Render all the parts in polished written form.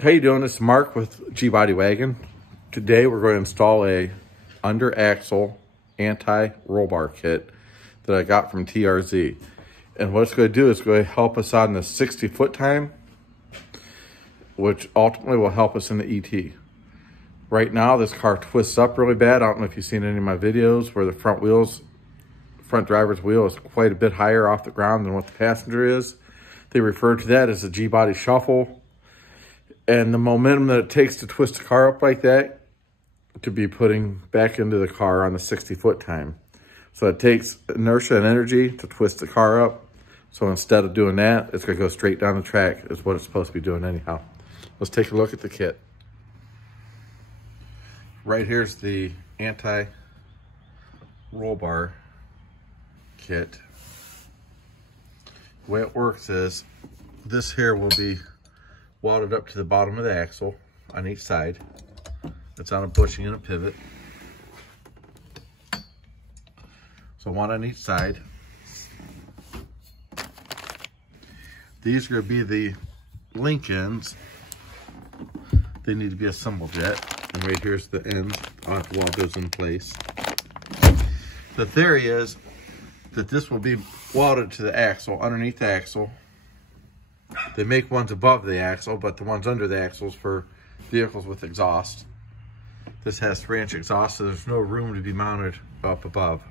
How you doing? This is Mark with G Body Wagon. Today we're going to install a under axle anti-roll bar kit that I got from TRZ. And what it's going to do is going to help us on the 60 foot time, which ultimately will help us in the ET. Right now this car twists up really bad. I don't know if you've seen any of my videos where the front driver's wheel is quite a bit higher off the ground than what the passenger is. They refer to that as a G-body shuffle. And the momentum that it takes to twist a car up like that to be putting back into the car on the 60 foot time. So it takes inertia and energy to twist the car up. So instead of doing that, it's going to go straight down the track is what it's supposed to be doing anyhow. Let's take a look at the kit. Right here's the anti-roll bar kit. The way it works is this here will be welded up to the bottom of the axle on each side. It's on a bushing and a pivot. So one on each side. These are going to be the link ends. They need to be assembled yet. And right here's the ends. I'll have to weld those in place. The theory is that this will be welded to the axle, underneath the axle. They make ones above the axle, but the ones under the axle is for vehicles with exhaust. This has 3-inch exhaust, so there's no room to be mounted up above.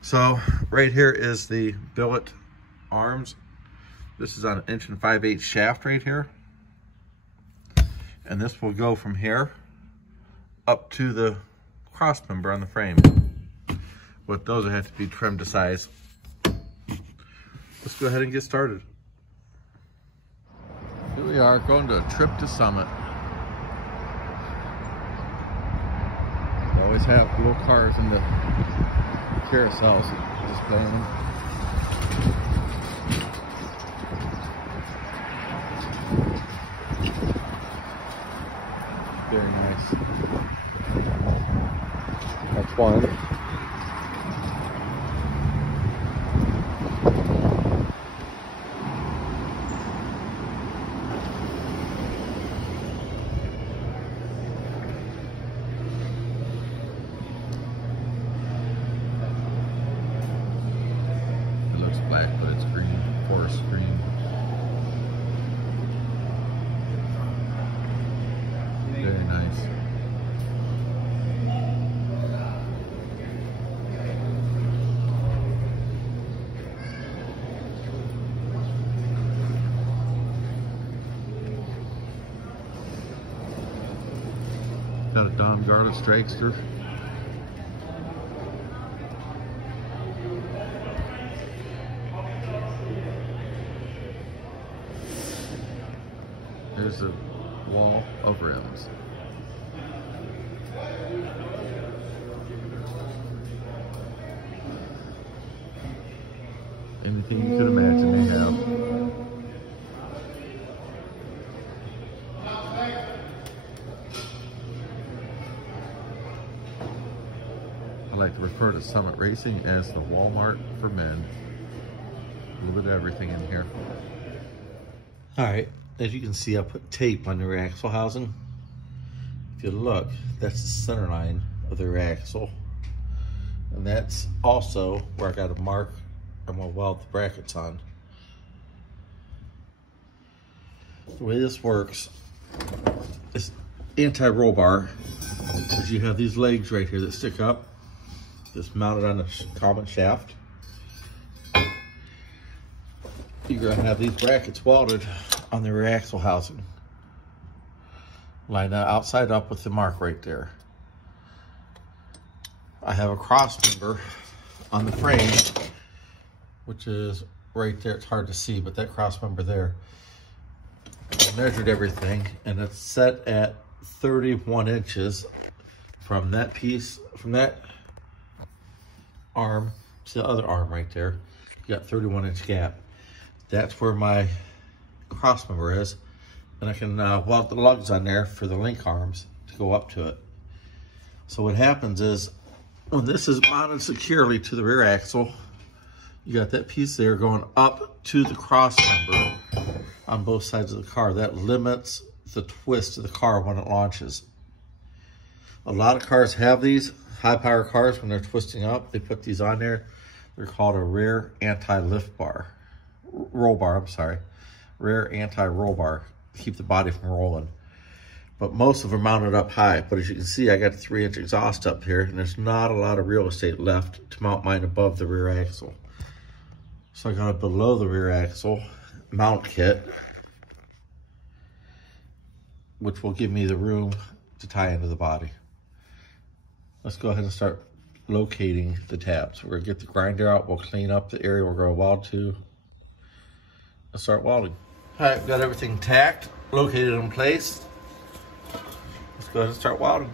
So right here is the billet arms. This is on an 1 5/8 shaft right here. And this will go from here up to the cross member on the frame. But those will have to be trimmed to size. Let's go ahead and get started. Here we are going to a trip to Summit. We always have little cars in the carousels displaying. Very nice. That's one. Black, but it's green, forest green. Very nice. Got a Don Garlett Dragster. Here's the wall of rims. Anything you could imagine they have. I like to refer to Summit Racing as the Walmart for men. A little bit of everything in here. All right. As you can see, I put tape on the rear axle housing. If you look, that's the center line of the rear axle. And that's also where I got a mark I'm gonna weld the brackets on. The way this works, this anti-roll bar, is you have these legs right here that stick up, that's mounted on the common shaft. You're gonna have these brackets welded on the rear axle housing. Line that outside up with the mark right there. I have a cross member on the frame, which is right there. It's hard to see, but that cross member there, I measured everything, and it's set at 31 inches from that piece, from that arm to the other arm right there. You got 31-inch gap. That's where my cross member is, and I can weld the lugs on there for the link arms to go up to it. So what happens is, when this is mounted securely to the rear axle, you got that piece there going up to the cross member on both sides of the car. That limits the twist of the car when it launches. A lot of cars have these, high power cars, when they're twisting up, they put these on there. They're called a rear anti-lift bar, roll bar, I'm sorry. Rear anti-roll bar, to keep the body from rolling. But most of them are mounted up high. But as you can see, I got a 3-inch exhaust up here, and there's not a lot of real estate left to mount mine above the rear axle. So I got a below the rear axle mount kit, which will give me the room to tie into the body. Let's go ahead and start locating the tabs. We're gonna get the grinder out, we'll clean up the area we're gonna weld to, and start welding. All right, got everything tacked, located in place. Let's go ahead and start welding.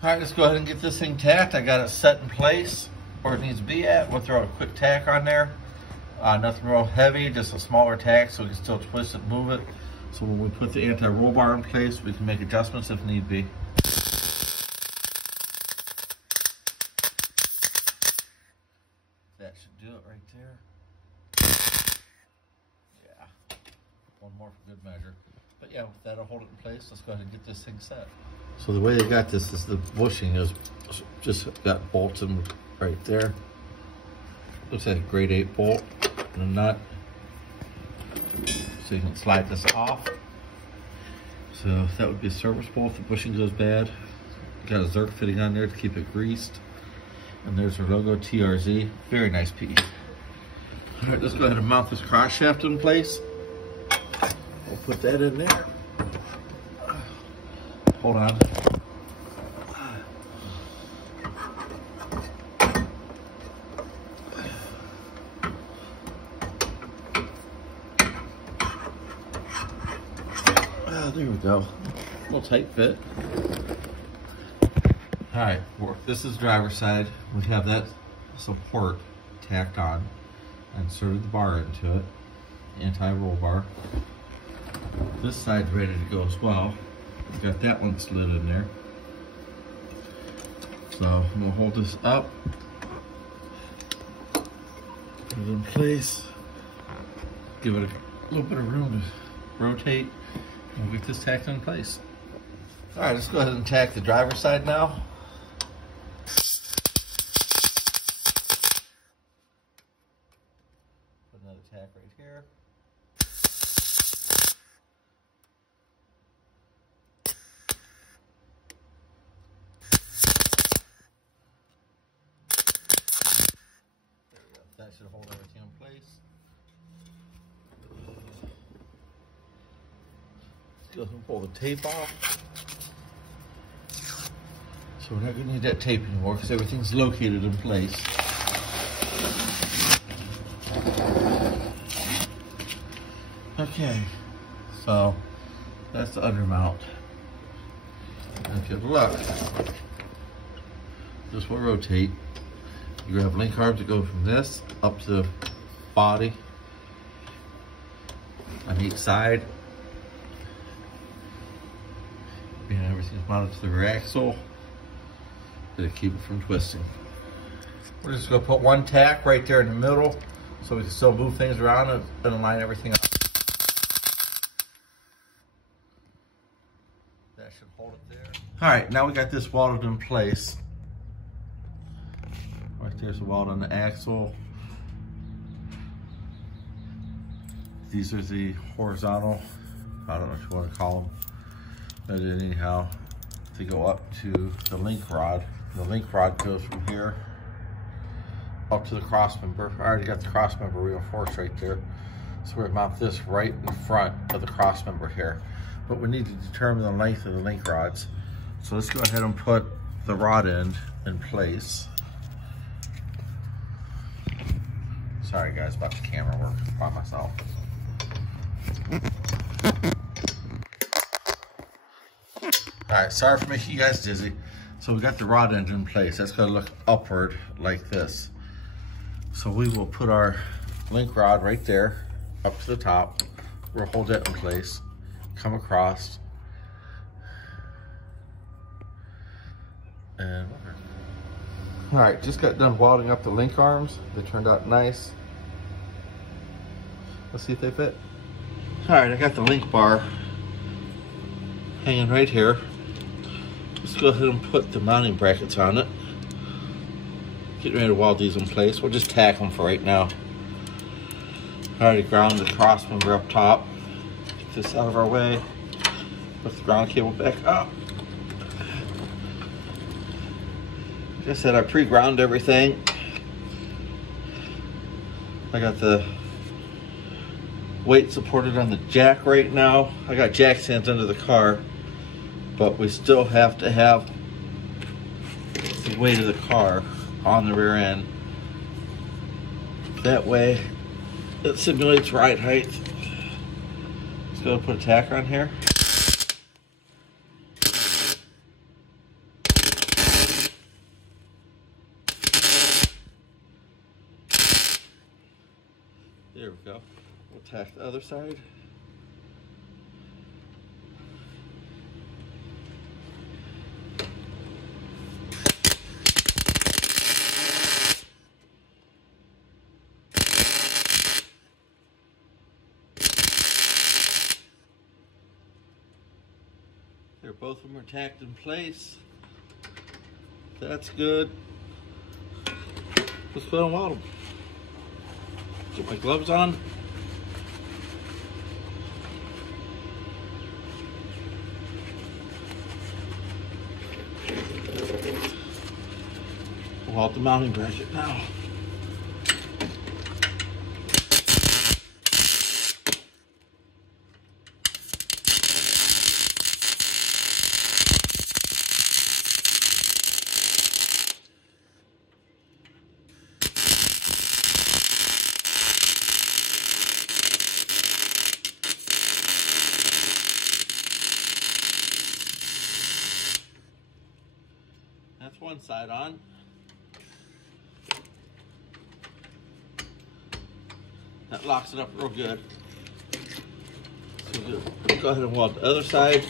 All right, let's go ahead and get this thing tacked. I got it set in place where it needs to be at. We'll throw a quick tack on there. Nothing real heavy, just a smaller tack so we can still twist it and move it. So when we put the anti-roll bar in place, we can make adjustments if need be. That should do it right there. Yeah, one more for good measure. But yeah, that'll hold it in place. Let's go ahead and get this thing set. So the way they got this is the bushing is just got bolts in right there. Looks like a grade 8 bolt and a nut. So you can slide this off. So that would be a service bolt if the bushing goes bad. Got a Zerk fitting on there to keep it greased. And there's our logo, TRZ. Very nice piece. All right, let's go ahead and mount this cross shaft in place. We'll put that in there. Hold on. There we go. A little tight fit. All right, this is driver's side. We have that support tacked on. Inserted the bar into it. Anti-roll bar. This side's ready to go as well. Got that one slid in there. So I'm gonna hold this up. Put it in place. Give it a little bit of room to rotate. We'll get this tacked in place. All right, let's go ahead and tack the driver's side now. Put another tack right here. There we go. That should hold everything in place. Go ahead and pull the tape off. So we're not going to need that tape anymore because everything's located in place. Okay, so that's the undermount. And if you look, this will rotate. You have link arms that go from this up to the body on each side. And everything's mounted to the rear axle to keep it from twisting. We're just going to put one tack right there in the middle so we can still move things around and line everything up. That should hold it there. All right, now we got this welded in place. Right there's a weld on the axle. These are the horizontal, I don't know what you want to call them. But anyhow, to go up to the link rod. The link rod goes from here up to the cross member. I already got the cross member reinforced right there. So we're gonna mount this right in front of the cross member here. But we need to determine the length of the link rods. So let's go ahead and put the rod end in place. Sorry guys about the camera work by myself. All right, sorry for making you guys dizzy. So we got the rod end in place. That's gonna look upward like this. So we will put our link rod right there, up to the top. We'll hold that in place, come across. And all right, just got done welding up the link arms. They turned out nice. Let's see if they fit. All right, I got the link bar hanging right here. Let's go ahead and put the mounting brackets on it. Getting ready to weld these in place. We'll just tack them for right now. I already ground the cross member up top. Get this out of our way. Put the ground cable back up. Like I said, I pre-ground everything. I got the weight supported on the jack right now. I got jack stands under the car, but we still have to have the weight of the car on the rear end. That way it simulates ride height. Let's go put a tacker on here. There we go. We'll tack the other side. There, both of them are tacked in place. That's good. Let's put on weld them. Get my gloves on. Weld the mounting bracket now. That's one side on. That locks it up real good. So we'll go ahead and weld the other side.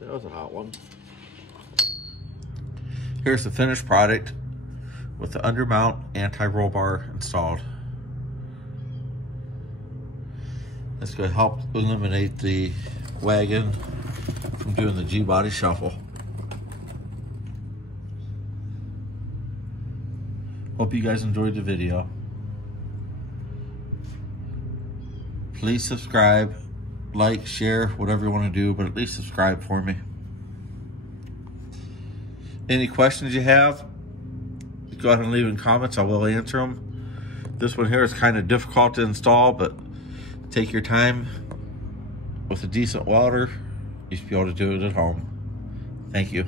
That was a hot one. Here's the finished product with the undermount anti-roll bar installed. That's going to help eliminate the wagon from doing the G-body shuffle. Hope you guys enjoyed the video. Please subscribe, like, share, whatever you want to do, but at least subscribe for me. Any questions you have, go ahead and leave in comments. I will answer them. This one here is kind of difficult to install, but take your time. With a decent welder, you should be able to do it at home. Thank you.